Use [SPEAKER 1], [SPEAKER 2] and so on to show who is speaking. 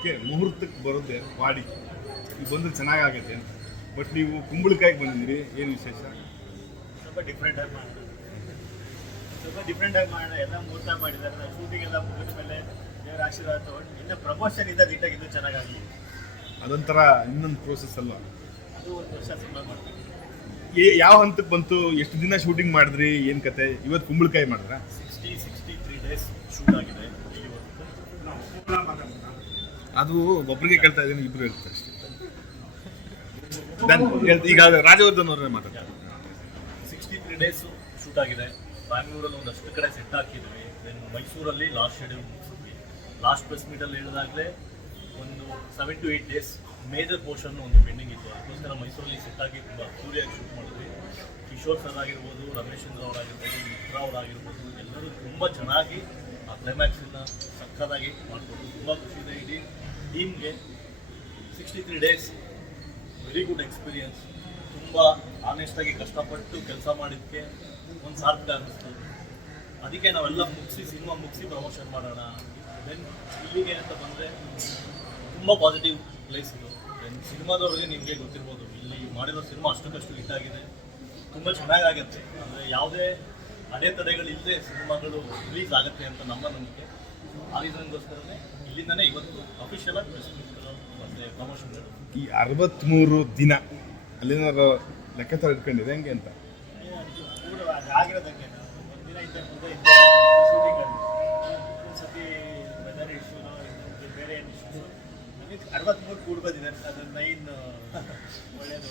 [SPEAKER 1] ಅದಕ್ಕೆ ಮುಹೂರ್ತಕ್ಕೆ ಬರುತ್ತೆ ಬಾಡಿ ಇದು ಬಂದ್ರೆ ಚೆನ್ನಾಗಾಗತ್ತೆ ಅಂತ. ಬಟ್ ನೀವು ಕುಂಬಳಕಾಯಿಗೆ ಬಂದಿದ್ದೀರಿ ಏನು ವಿಶೇಷ?
[SPEAKER 2] ಸ್ವಲ್ಪ ಡಿಫ್ರೆಂಟ್ ಆಗಿ ಮಾಡೋಣ ಸ್ವಲ್ಪ ಡಿಫ್ರೆಂಟ್ ಆಗಿ ಮಾಡೋಣ. ಎಲ್ಲ ಮುಹೂರ್ತ ಮಾಡಿದ್ದಾರೆ. ನಾವು ಶೂಟಿಂಗ್ ಎಲ್ಲ ಮುಗಿದ ಮೇಲೆ ದೇವರ ಆಶೀರ್ವಾದ ತಗೊಂಡು ಇನ್ನು ಪ್ರಮೋಷನ್ ಇಂದ ನೀಟಾಗಿ ಇನ್ನೂ ಚೆನ್ನಾಗಾಗಲಿ.
[SPEAKER 1] ಅದೊಂಥರ ಇನ್ನೊಂದು ಪ್ರೋಸೆಸ್ ಅಲ್ವಾ?
[SPEAKER 2] ಅದು ಒಂದು ವರ್ಷ ಸಿನಿಮಾ ಮಾಡ್ತೀವಿ.
[SPEAKER 1] ಏ- ಯಾವ ಹಂತಕ್ಕೆ ಬಂತು? ಎಷ್ಟು ದಿನ ಶೂಟಿಂಗ್ ಮಾಡಿದ್ರಿ? ಏನು ಕತೆ? ಇವತ್ತು ಕುಂಬಳಕಾಯಿ ಮಾಡಿದ್ರೆ?
[SPEAKER 2] Sixty sixty three days shoot ಆಗಿದೆ ಇವತ್ತು
[SPEAKER 1] ಅದು ಒಬ್ಬರಿಗೆ ಕೇಳ್ತಾ ಇದ್ದೀನಿ, ಇಬ್ರು ಹೇಳ್ತಾರೆ ಅಷ್ಟೇ. ಈಗ ರಾಜವರ್ಧನ್ ಅವರೇ ಮಾತಾಡ್ತಾರೆ
[SPEAKER 2] ಸಿಕ್ಸ್ಟಿ ತ್ರೀ ಡೇಸ್ ಶೂಟ್ ಆಗಿದೆ ಬ್ಯಾಂಗ್ಳೂರಲ್ಲಿ ಒಂದಷ್ಟು ಕಡೆ ಸೆಟ್ ಹಾಕಿದ್ವಿ. ದೆನ್ ಮೈಸೂರಲ್ಲಿ ಲಾಸ್ಟ್ ಶೆಡ್ಯೂಲ್ ಮುಗಿಸಿದ್ವಿ. ಲಾಸ್ಟ್ ಪ್ರೆಸ್ ಮೀಟಲ್ಲಿ ಹೇಳಿದಾಗಲೇ ಒಂದು seven to eight days major portion ಒಂದು ಪೆಂಡಿಂಗ್ ಇತ್ತು. ಅದಕ್ಕೋಸ್ಕರ ಮೈಸೂರಲ್ಲಿ ಸೆಟ್ ಆಗಿ ತುಂಬ ಕ್ಯೂರಿಯಾಗಿ ಶೂಟ್ ಮಾಡಿದ್ವಿ. ಕಿಶೋರ್ ಸರ್ ಆಗಿರ್ಬೋದು, ರಮೇಶ್ ಚಂದ್ರ ಅವರಾಗಿರ್ಬೋದು ಮಿತ್ರ ಅವರಾಗಿರ್ಬೋದು ಎಲ್ಲರೂ ತುಂಬ ಚೆನ್ನಾಗಿ ಆ ಕ್ಲೈಮ್ಯಾಕ್ಸನ್ನು ಸಕ್ಕತ್ತಾಗಿ ಮಾಡಿಕೊಟ್ರು ತುಂಬ ಖುಷಿ ಟೀಮ್ಗೆ sixty three days very good experience ತುಂಬ ಆನೆಸ್ಟಾಗಿ ಕಷ್ಟಪಟ್ಟು ಕೆಲಸ ಮಾಡಿದ್ದಕ್ಕೆ ಒಂದು ಸಾರ್ಥಕ ಅನ್ನಿಸ್ತು. ಅದಕ್ಕೆ ನಾವೆಲ್ಲ ಮುಗಿಸಿ, ಸಿನಿಮಾ ಮುಗಿಸಿ ಪ್ರಮೋಷನ್ ಮಾಡೋಣ. ದೆನ್ ಇಲ್ಲಿಗೆ ಅಂತ ಬಂದರೆ ತುಂಬ ಪಾಸಿಟಿವ್ ಪ್ಲೇಸ್ ಇದು. ದೆನ್ ಸಿನಿಮಾದವ್ರಿಗೆ ನಿಮಗೆ ಗೊತ್ತಿರ್ಬೋದು, ಇಲ್ಲಿ ಮಾಡಿರೋ ಸಿನಿಮಾ ಅಷ್ಟಕ್ಕಷ್ಟು ಹಿಟ್ ಆಗಿದೆ. ತುಂಬ ಚೆನ್ನಾಗಾಗತ್ತೆ. ಅಂದರೆ ಯಾವುದೇ ಅಡೆತಡೆಗಳಿಲ್ಲದೆ ಸಿನಿಮಾಗಳು ರಿಲೀಸ್ ಆಗುತ್ತೆ ಅಂತ ನಮ್ಮ ನಂಬಿಕೆ. ಇಲ್ಲಿಂದನೇ ಇವತ್ತು ಅಫಿಷಿಯಲ್ ಆಗಿ ಪ್ರೆಸ್
[SPEAKER 1] ಈ ಅರವತ್ತ್ಮೂರು ದಿನ ಅಲ್ಲೇನಾದ್ರು ಲೆಕ್ಕಾಚಾರ ಇಟ್ಕೊಂಡಿದೆ ಹೆಂಗೆ ಅಂತ?
[SPEAKER 2] ಆಗಿರೋದಕ್ಕೆ ಒಂದಿನ ಇದ್ದ ವೆದರ್ ಇಶ್ಯೂನೋ ಬೇರೆ ಏನು ಇಶ್ಯೂಸ್ ಅರವತ್ತ್ಮೂರು ದಿನ ಬಂದಿದೆ ಅದು ನೈನ್ ಒಳ್ಳೆಯದು